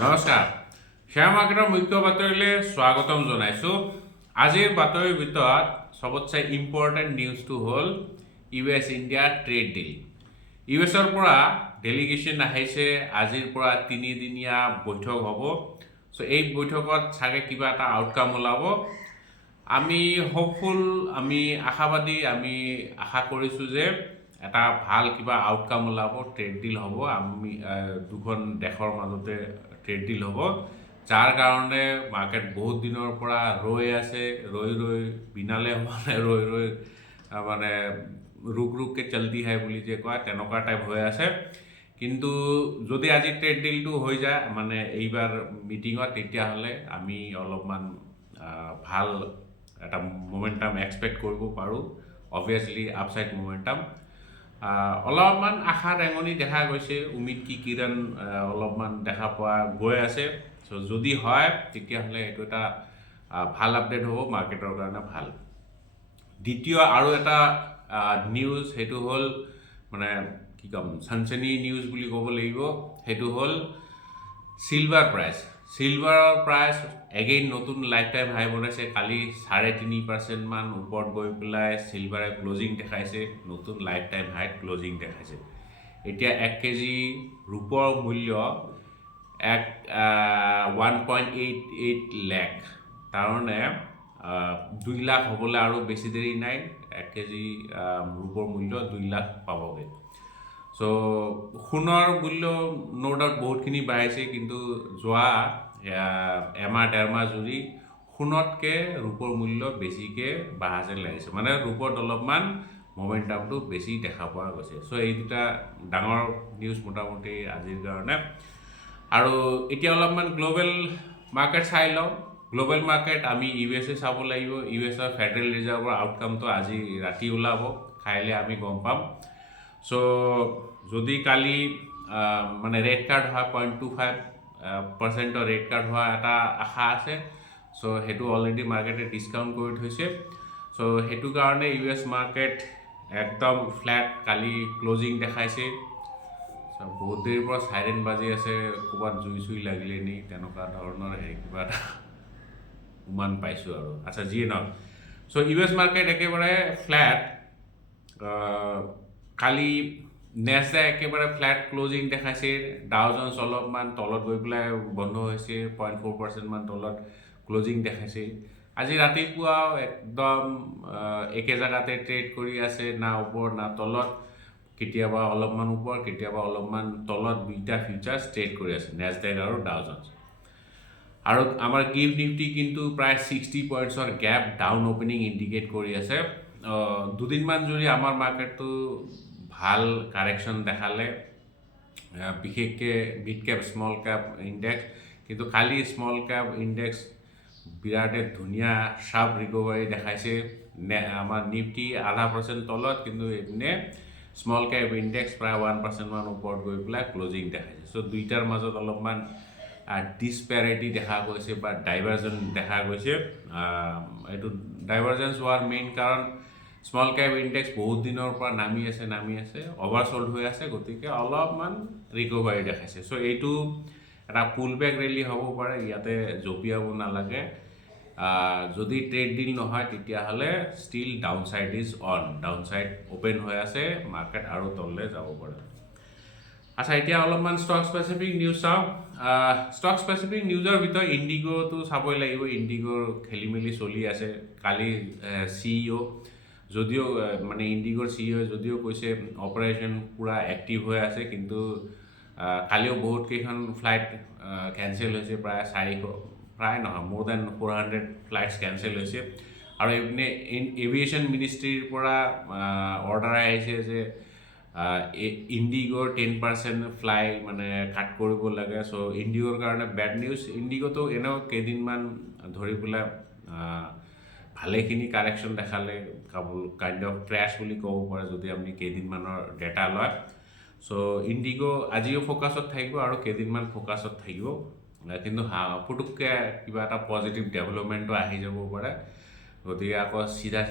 নমস্কাৰ শ্বেয়াৰ মাৰ্কেটৰ মুখ্য বাতৰিলৈ স্বাগতম জনাইছোঁ আজিৰ বাতৰিৰ ভিতৰত সবতছে ইম্পৰ্টেণ্ট নিউজটো হ'ল US ইণ্ডিয়া ট্ৰেড ডিল USৰ পৰা ডেলিগেশ্যন আহিছে আজিৰ পৰা 3 দিনীয়া বৈঠক হ'ব সো এই বৈঠকত চাগে কিবা এটা আউটকাম ওলাব আমি হোপফুল আমি আশাবাদী আমি আশা কৰিছোঁ যে এটা ভাল কিবা আউটকাম ওলাব ট্ৰেড ডিল হ'ব আমি দুখন দেশৰ মাজতে ট্ৰেড ডিল হ'ব যাৰ কাৰণে মাৰ্কেট বহুত দিনৰ পৰা ৰৈ আছে ৰৈ বিনালে মানে ৰৈ মানে ৰুককে চলতি হয় বুলি যে কয় তেনেকুৱা টাইপ হৈ আছে কিন্তু যদি আজি ট্ৰেড ডিলটো হৈ যায় মানে এইবাৰ মিটিঙত তেতিয়াহ'লে আমি অলপমান ভাল এটা মোমেন্টাম এক্সপেক্ট কৰিব পাৰোঁ অবভিয়াছলি আপসাইড মোমেন্টাম অলপমান আশা ৰেঙনি দেখা গৈছে উমিদ কি কিৰণ অলপমান দেখা পোৱা গৈ আছে সো যদি হয় তেতিয়াহ'লে এইটো এটা ভাল আপডেট হ'ব মাৰ্কেটৰ কাৰণে ভাল দ্বিতীয় আৰু এটা নিউজ সেইটো হ'ল মানে কি কম সনসনী নিউজ বুলি ক'ব লাগিব সেইটো হ'ল সিলভাৰৰ প্ৰাইচ এগেইন নতুন লাইফ টাইম হাই বনাইছে কালি 3.5% মান ওপৰত গৈ পেলাই সিলভাৰে ক্লোজিং দেখাইছে নতুন লাইফ টাইম হাই ক্লোজিং দেখাইছে এতিয়া 1 কেজি ৰূপৰ মূল্য 1.88 লাখ তাৰমানে 2 লাখ হ'বলৈ আৰু বেছি দেৰি নাই 1 কেজি ৰূপৰ মূল্য 2 লাখ পাবগে সো সোণৰ মূল্য নো ডাউট বহুতখিনি বাঢ়িছে কিন্তু যোৱা এমাহ ডেৰমাহ জুৰি সোণতকৈ ৰূপৰ মূল্য বেছিকৈ বাঢ়া যেন লাগিছে মানে ৰূপত অলপমান মোমেন্টামটো বেছি দেখা পোৱা গৈছে সো এই দুটা ডাঙৰ নিউজ মোটামুটি আজিৰ কাৰণে আৰু এতিয়া অলপমান গ্লোবেল মাৰ্কেট চাই লওঁ গ্লোবেল মাৰ্কেট আমি ইউএছএ চাব লাগিব ইউএছৰ ফেডাৰেল ৰিজাৰ্ভৰ আউটকামটো আজি ৰাতি ওলাব খাইলে আমি গম পাম সো যদি কালি মানে ৰেড কাৰ্ড হয় 0.25% ৰেড কাৰ্ড হোৱা এটা আশা আছে সো হেতু অলৰেডি মাৰ্কেটে ডিসকাউন্ট কৰি থৈছে সো হেতু কাৰণে ইউএছ মাৰ্কেট একদম ফ্ল্যাট কালি ক্লোজিং দেখাইছে বহুত দেৰিৰ পৰা সাইৰেন বাজি আছে ক'বাত জুই লাগিলে নি তেনেকুৱা ধৰণৰ কিবা এটা উমান পাইছোঁ আৰু আচ্ছা যিয়ে নহওক সো ইউএছ মাৰ্কেট একেবাৰে ফ্ল্যাট কালি নেসডাক একেবাৰে ফ্ল্যাট ক্লোজিং দেখাইছে ডাও জোন্স অলপমান তলত গৈ পেলাই বন্ধ হৈছে 0.4% মান তলত ক্লোজিং দেখাইছে আজি ৰাতিপুৱাও একদম একে জায়গাতে ট্ৰেড কৰি আছে না ওপৰ না তলত কেতিয়াবা অলপমান ওপৰ কেতিয়াবা অলপমান তলত দুইটা ফিউচাৰ্স ট্ৰেড কৰি আছে নেসডাক আৰু ডাও জোন্স আৰু আমাৰ গিভ নিফটি কিন্তু প্ৰায় 60 পইণ্টছৰ গ্যাপ ডাউন ওপেনিং ইন্ডিকেট কৰি আছে দুদিনমান জুৰি আমাৰ মাৰ্কেটটো ভাল কাৰেকশন দেখালে বিশেষকৈ mid cap small cap index কিন্তু খালি স্মল কেপ ইন্ডেক্স বিৰাটে ধুনীয়া শাৰ্প ৰিকভাৰী দেখাইছে আমাৰ নিফটি 0.5% তলত কিন্তু এনে স্মল কেপ ইন্ডেক্স প্ৰায় 1% মান ওপৰত গৈ পেলাই ক্লোজিং দেখাইছে সো দুইটাৰ মাজত অলপমান ডিসপ্যাৰিটি দেখা গৈছে বা ডাইভাৰজেন্স দেখা গৈছে এইটো ডাইভাৰজেন্স হোৱাৰ মেইন কাৰণ স্মল কেপ ইন্ডেক্স বহুত দিনৰ পৰা নামি আছে ওভাৰসোল্ড হৈ আছে গতিকে অলপমান ৰিকভাৰী দেখাইছে সো এইটো এটা পুল বেক ৰেলি হ'ব পাৰে ইয়াতে জপিয়াব নালাগে যদি ট্ৰেড ডিল নহয় তেতিয়াহ'লে still downside is on downside open হৈ আছে মাৰ্কেট আৰু তললৈ যাব পাৰে আচ্ছা এতিয়া অলপমান ষ্টক স্পেসিফিক নিউজ চাওঁ ষ্টক স্পেসিফিক নিউজৰ ভিতৰত ইণ্ডিগোটো চাবই লাগিব ইণ্ডিগোৰ খেলিমেলি চলি আছে কালি সিইঅ যদিও মানে ইণ্ডিগোৰ সিইঅ যদিও কৈছে অপাৰেশ্যন পুৰা এক্টিভ হৈ আছে কিন্তু কালিও বহুত কেইখন ফ্লাইট কেনসেল হৈছে প্ৰায় 400 প্ৰায় নহয় মোৰ দেন 400 ফ্লাইটছ কেনসেল হৈছে আৰু এইপিনে এভিয়েশ্যন মিনিষ্ট্ৰীৰ পৰা অৰ্ডাৰ আহিছে যে ইণ্ডিগোৰ 10% ফ্লাই মানে কাট কৰিব লাগে সো ইণ্ডিগোৰ কাৰণে বেড নিউজ ইণ্ডিগোটো এনেও কেইদিনমান ধৰি পেলাই ভালেখিনি কাৰেকশন দেখালে কাইণ্ড অফ ক্ৰ্যাশ বুলি ক'ব পাৰে যদি আপুনি কেইদিনমানৰ ডেটা লয় সো ইণ্ডিগো আজিও ফোকাছত থাকিব আৰু কেইদিনমান ফোকাছত থাকিব কিন্তু পুটুককৈ কিবা এটা পজিটিভ ডেভেলপমেণ্টো আহি যাব পাৰে গতিকে আকৌ চিধা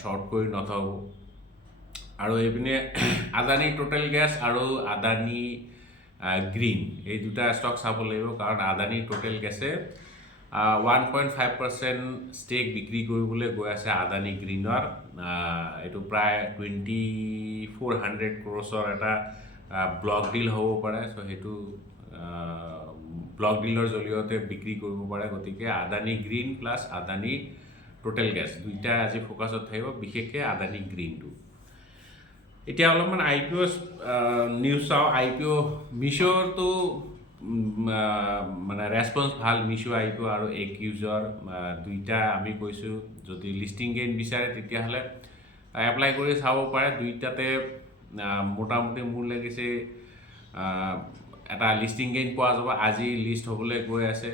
শ্বৰ্ট কৰি নথব আৰু এইপিনে আদানী টোটেল গেছ আৰু আদানী গ্ৰীণ, এই দুটা ষ্টক চাব লাগিব কাৰণ আদানী টোটেল গেছে 1.5% ষ্টেক বিক্ৰী কৰিবলৈ গৈ আছে আদানী গ্ৰীণৰ। এইটো প্ৰায় 2400 crores এটা ব্লক ডিল হ'ব পাৰে। চ' সেইটো ব্লক ডিলৰ জৰিয়তে বিক্ৰী কৰিব পাৰে। গতিকে Adani green plus Adani total gas দুইটা আজি ফ'কাছত থাকিব, বিশেষকৈ আদানী গ্ৰীণটো। এতিয়া অলপমান আই পি অ' নিউজ চাওঁ। আই পি অ' মিছ'টো মানে ৰেছপন্স ভাল। মিছ' আই পি অ' আৰু একিউজৰ দুইটা আমি কৈছোঁ যদি লিষ্টিং গেইন বিচাৰে তেতিয়াহ'লে এপ্লাই কৰি চাব পাৰে। দুইটাতে মোটামুটি মোৰ লাগিছে এটা লিষ্টিং গেইন পোৱা যাব। আজি লিষ্ট হ'বলৈ গৈ আছে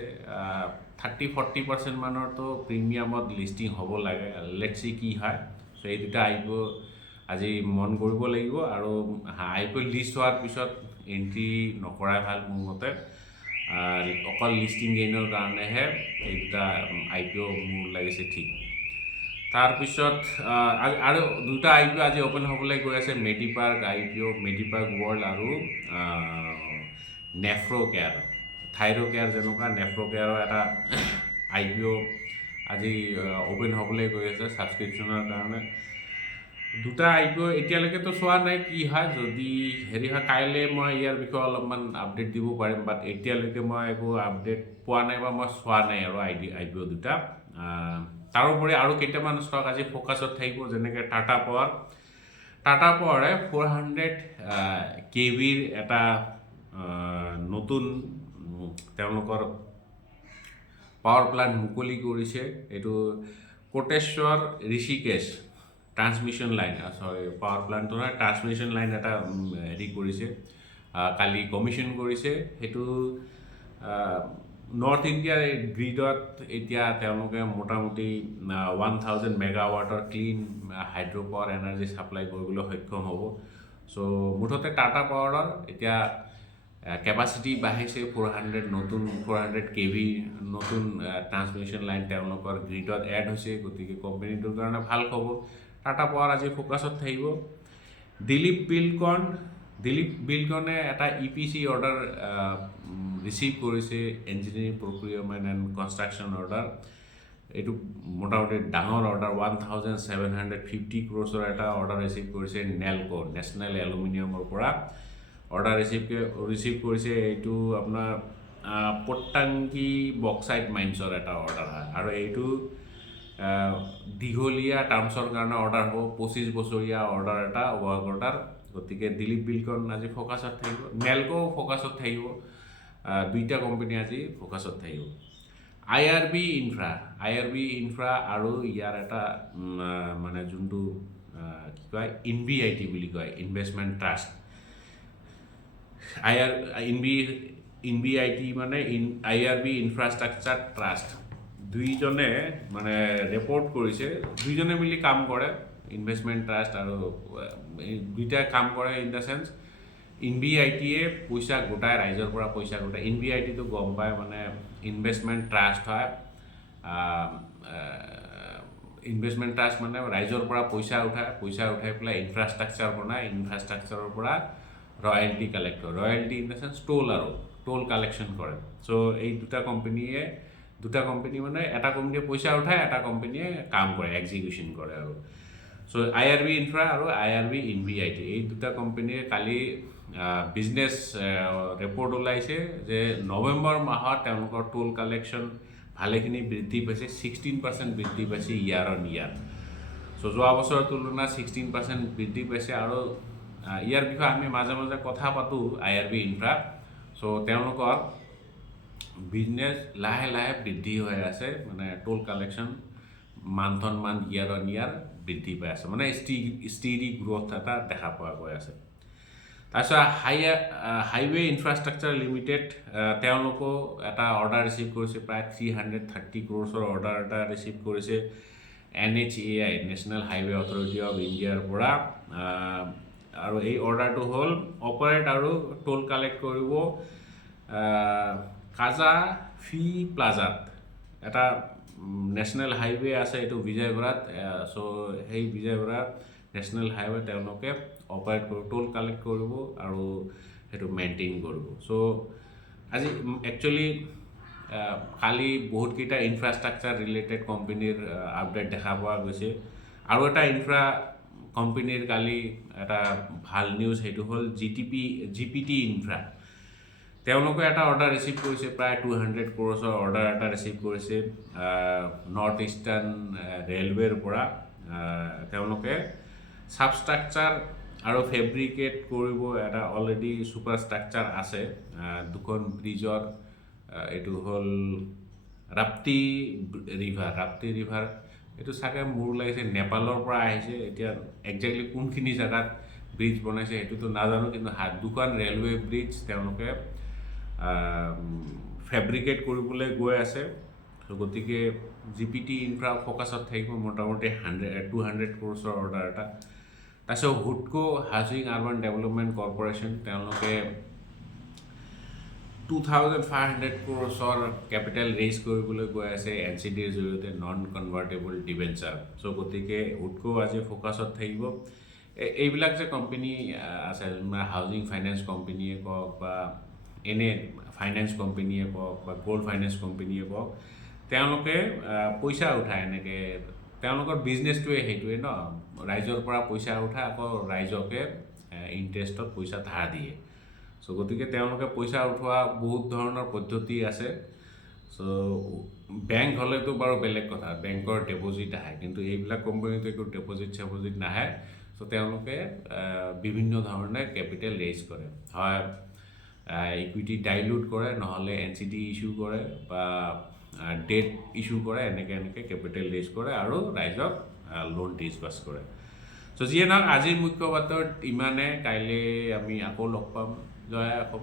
30-40% মানৰতো প্ৰিমিয়ামত লিষ্টিং হ'ব লাগে। লেটছ চি কি হয়। চ' এই দুটা আই পি অ' আজি মন কৰিব লাগিব আৰু আই পি অ' লিষ্ট হোৱাৰ পিছত এণ্ট্ৰি নকৰাই ভাল মোৰ মতে। অকল লিষ্টিং গেইনৰ কাৰণেহে এই দুটা আই পি অ' মোৰ লাগিছে ঠিক। তাৰপিছত আৰু দুটা আই পি অ' আজি অ'পেন হ'বলৈ গৈ আছে, মেডিপাৰ্ক আই পি অ', মেডিপাৰ্ক ৱৰ্ল্ড আৰু নেফ্ৰ' কেয়াৰ। থাইৰ' কেয়াৰ যেনেকুৱা নেফ্ৰ' কেয়াৰৰ এটা আই পি অ' আজি অ'পেন হ'বলৈ গৈ আছে ছাবস্ক্ৰিপশ্যনৰ কাৰণে। দুটা আই পি অ' এতিয়ালৈকেতো চোৱা নাই কি হয়। যদি হেৰি হয় কাইলৈ মই ইয়াৰ বিষয়ে অলপমান আপডেট দিব পাৰিম, বাট এতিয়ালৈকে মই একো আপডেট পোৱা নাই বা মই চোৱা নাই আৰু আই পি অ' দুটা। তাৰোপৰি আৰু কেইটামান ষ্টক আজি ফ'কাছত থাকিব, যেনেকৈ টাটা পাৱাৰ। টাটা পাৱাৰে 400 KVৰ এটা নতুন তেওঁলোকৰ পাৱাৰ প্লাণ্ট মুকলি কৰিছে। এইটো Koteshwar Rishikesh transmission line, power প্লাণ্টটো নহয়, ট্ৰান্সমিশ্যন লাইন এটা হেৰি কৰিছে, কালি কমিশ্যন কৰিছে। সেইটো নৰ্থ ইণ্ডিয়াৰ গ্ৰীডত এতিয়া তেওঁলোকে মোটামুটি 1000 মেগাৱাটৰ ক্লিন হাইড্ৰ' পাৱাৰ এনাৰ্জি ছাপ্লাই কৰিবলৈ সক্ষম হ'ব। চ' মুঠতে টাটা পাৱাৰৰ এতিয়া কেপাচিটি বাঢ়িছে 400 KV নতুন ট্ৰান্সমিশ্যন লাইন তেওঁলোকৰ গ্ৰীডত এড হৈছে। গতিকে কোম্পানীটোৰ কাৰণে ভাল খবৰ। টাটা পাৱাৰ আজি ফ'কাছত থাকিব। দিলীপ বিলকনে এটা EPC অৰ্ডাৰ ৰিচিভ কৰিছে, ইঞ্জিনিয়াৰিং প্ৰক্ৰিয়ৰমেণ্ট এণ্ড কনষ্ট্ৰাকশ্যন অৰ্ডাৰ। এইটো মোটামুটি ডাঙৰ অৰ্ডাৰ, 1750 crores এটা অৰ্ডাৰ ৰিচিভ কৰিছে নেলকো, নেশ্যনেল এলুমিনিয়ামৰ পৰা অৰ্ডাৰ ৰিচিভ কৰিছে। এইটো আপোনাৰ পট্টাংকি বক্সাইট মাইন্সৰ এটা অৰ্ডাৰ হয় আৰু এইটো দীঘলীয়া টাৰ্মছৰ কাৰণে অৰ্ডাৰ হ'ব, 25 বছৰীয়া অৰ্ডাৰ এটা, ৱৰ্ক অৰ্ডাৰ। গতিকে দিলীপ বিলকন আজি ফ'কাছত থাকিব, নেলকো ফ'কাছত থাকিব। দুইটা কোম্পানী আজি ফ'কাছত থাকিব। IRB ইনফ্ৰা আৰু ইয়াৰ এটা মানে যোনটো কি কয় NBIT বুলি কয়, ইনভেষ্টমেণ্ট ট্ৰাষ্ট। NBIT মানে IRB ইনফ্ৰাষ্ট্ৰাকচাৰ ট্ৰাষ্ট। দুইজনে মানে ৰিপৰ্ট কৰিছে, দুইজনে মিলি কাম কৰে, ইনভেষ্টমেণ্ট ট্ৰাষ্ট আৰু দুইটা কাম কৰে। ইন দ্য চেন্স NBITয়ে পইচা গোটাই, ৰাইজৰ পৰা পইচা গোটাই। NBITটো গম পায় মানে ইনভেষ্টমেণ্ট ট্ৰাষ্ট হয়। ইনভেষ্টমেণ্ট ট্ৰাষ্ট মানে ৰাইজৰ পৰা পইচা উঠাই পেলাই ইনফ্ৰাষ্ট্ৰাকচাৰ বনায়, ইনফ্ৰাষ্ট্ৰাকচাৰৰ পৰা ৰয়েল্টি কালেক্ট কৰে। Royalty in the sense toll collection কৰে। চ' এই দুটা কোম্পানী মানে এটা কোম্পানীয়ে পইচা উঠায়, এটা কোম্পানীয়ে কাম কৰে, এক্সিকিউশ্যন কৰে আৰু। চ' IRB ইনফ্ৰা আৰু IRB NBIT এই দুটা কোম্পানীয়ে কালি বিজনেছ ৰিপৰ্ট ওলাইছে যে নৱেম্বৰ মাহত তেওঁলোকৰ টোল কালেকশ্যন ভালেখিনি বৃদ্ধি পাইছে, 16% বৃদ্ধি পাইছে ইয়াৰ অন ইয়াৰ। চ' যোৱা বছৰৰ তুলনাত 16% বৃদ্ধি পাইছে আৰু ইয়াৰ বিষয়ে আমি মাজে মাজে কথা পাতোঁ IRB ইনফ্ৰা। চ' তেওঁলোকৰ বিজনেছ লাহে লাহে বৃদ্ধি হৈ আছে, মানে toll collection month on month, year on year বৃদ্ধি পাই আছে, মানে ষ্টিডি গ্ৰ'থ এটা দেখা পোৱা গৈ আছে। তাৰপিছত হাইৱে ইনফ্ৰাষ্ট্ৰাকচাৰ লিমিটেড, তেওঁলোকেও এটা অৰ্ডাৰ ৰিচিভ কৰিছে, প্ৰায় 330 crores অৰ্ডাৰ এটা ৰিচিভ কৰিছে NHAI, national highway authority of ইণ্ডিয়াৰ পৰা। আৰু এই অৰ্ডাৰটো হ'ল অপাৰেট আৰু টোল কালেক্ট কৰিব কাজা ফি প্লাজাত। এটা নেশ্যনেল হাইৱে আছে, এইটো বিজয়ৱাড়াত। চ' সেই বিজয়ৱাড়া নেশ্যনেল হাইৱে তেওঁলোকে অপাৰেট কৰিব, টোল কালেক্ট কৰিব আৰু সেইটো মেইনটেইন কৰিব চ' আজি একচুৱেলি কালি বহুতকেইটা ইনফ্ৰাষ্ট্ৰাকচাৰ ৰিলেটেড কোম্পানীৰ আপডেট দেখা পোৱা গৈছে আৰু এটা ইনফ্ৰা কোম্পানীৰ কালি এটা ভাল নিউজ সেইটো হ'ল জিপিটি ইনফ্ৰা তেওঁলোকে এটা অৰ্ডাৰ ৰিচিভ কৰিছে প্ৰায় 200 crores অৰ্ডাৰ এটা ৰিচিভ কৰিছে নৰ্থ ইষ্টাৰ্ণ ৰেলৱেৰ পৰা তেওঁলোকে ছাবষ্ট্ৰাকচাৰ আৰু ফেব্ৰিকেট কৰিব এটা অলৰেডি ছুপাৰ ষ্ট্ৰাকচাৰ আছে দুখন ব্ৰিজৰ এইটো হ'ল ৰাপ্তি ৰিভাৰ এইটো চাগে মোৰ লাগিছে নেপালৰ পৰা আহিছে এতিয়া একজেক্টলি কোনখিনি জেগাত ব্ৰিজ বনাইছে সেইটোতো নাজানো কিন্তু দুখন ৰেলৱে ব্ৰিজ তেওঁলোকে ফেব্ৰিকেট কৰিবলৈ গৈ আছে গতিকে জিপিটি ইনফ্ৰা ফ'কাছত থাকিব মোটামুটি 200 crores অৰ্ডাৰ এটা তাৰপিছত হুডকো হাউচিং আৰ্বান ডেভেলপমেণ্ট কৰ্পৰেশ্যন তেওঁলোকে 2500 crores কেপিটেল ৰেইজ কৰিবলৈ গৈ আছে NCDৰ জৰিয়তে নন কনভাৰ্টেবল ডিবেঞ্চাৰ চ' গতিকে হুডকো আজি ফ'কাছত থাকিব এইবিলাক যে কোম্পানী আছে হাউজিং ফাইনেন্স কোম্পানীয়ে কওক বা এনে ফাইনেন্স কোম্পানীয়ে কওক বা গ'ল্ড ফাইনেন্স কোম্পানীয়ে কওক তেওঁলোকে পইচা উঠায় এনেকৈ তেওঁলোকৰ বিজনেছটোৱে সেইটোৱে ন ৰাইজৰ পৰা পইচা উঠায় আকৌ ৰাইজকে ইণ্টাৰেষ্টত পইচা ধাৰ দিয়ে চ' গতিকে তেওঁলোকে পইচা উঠোৱা বহুত ধৰণৰ পদ্ধতি আছে চ' বেংক হ'লেতো বাৰু বেলেগ কথা বেংকৰ ডেপজিট আহে কিন্তু এইবিলাক কোম্পানীতো একো ডেপজিট নাহে চ' তেওঁলোকে বিভিন্ন ধৰণে কেপিটেল ৰেইজ কৰে হয় ইকুইটি ডাইলুট কৰে নহ'লে NCD ইছ্যু কৰে বা ডেট ইছ্যু কৰে এনেকৈ কেপিটেল ৰেইজ কৰে আৰু ৰাইজক লোন ডিছবাৰ্চ কৰে চ' যিয়ে নহওক আজিৰ মুখ্য বাৰ্তাত ইমানে কাইলৈ আমি আকৌ লগ পাম জয় অসম